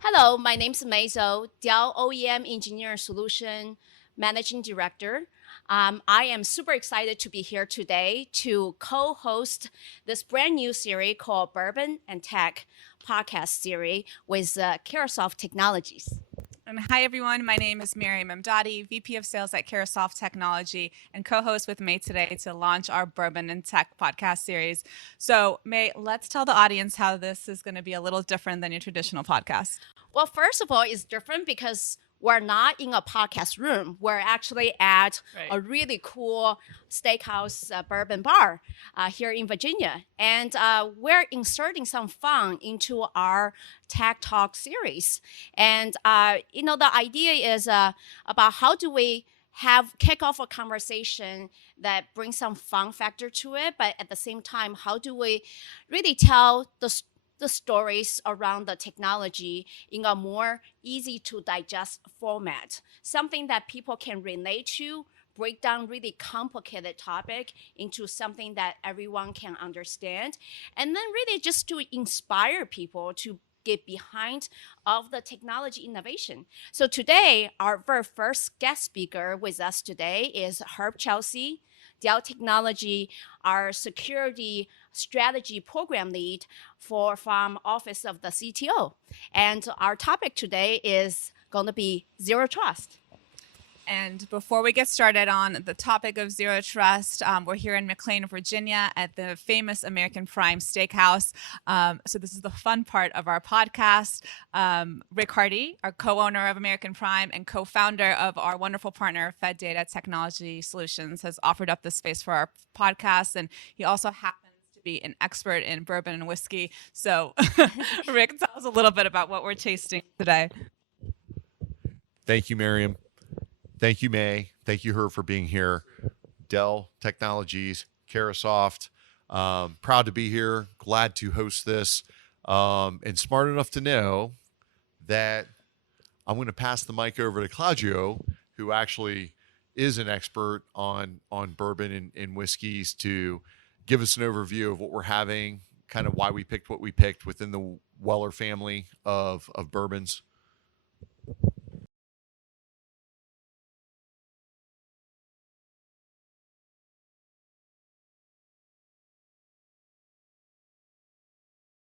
Hello, my name is Meizo, Dell OEM Engineer Solution Managing Director. I am super excited to be here today to co-host this brand new series called Bourbon and Tech podcast series with Carahsoft Technologies. And hi, everyone. My name is Miriam Emdadi, VP of Sales at Carahsoft Technology, and co-host with May today to launch our Bourbon and Tech podcast series. So, May, let's tell the audience how this is going to be a little different than your traditional podcast. Well, first of all, it's different because we're not in a podcast room. We're actually at a really cool steakhouse bourbon bar here in Virginia. And we're inserting some fun into our Tech Talk series. And, the idea is about how do we kick off a conversation that brings some fun factor to it, but at the same time, how do we really tell the stories around the technology in a more easy to digest format, something that people can relate to, break down really complicated topic into something that everyone can understand, and then really just to inspire people to get behind of the technology innovation. So today, our very first guest speaker with us today is Herb Kelsey, Dell Technology, our security strategy program lead from Office of the CTO. And our topic today is going to be zero trust. And before we get started on the topic of zero trust, we're here in McLean, Virginia at the famous American Prime Steakhouse. So this is the fun part of our podcast. Rick Hardy, our co-owner of American Prime and co-founder of our wonderful partner, Fed Data Technology Solutions, has offered up this space for our podcast. And he also happens to be an expert in bourbon and whiskey. So Rick, tell us a little bit about what we're tasting today. Thank you, Miriam. Thank you, May. Thank you, Herb, for being here. Dell Technologies, Carahsoft. Proud to be here. Glad to host this. And smart enough to know that I'm going to pass the mic over to Claudio, who actually is an expert on bourbon and whiskeys, to give us an overview of what we're having, kind of why we picked what we picked within the Weller family of bourbons.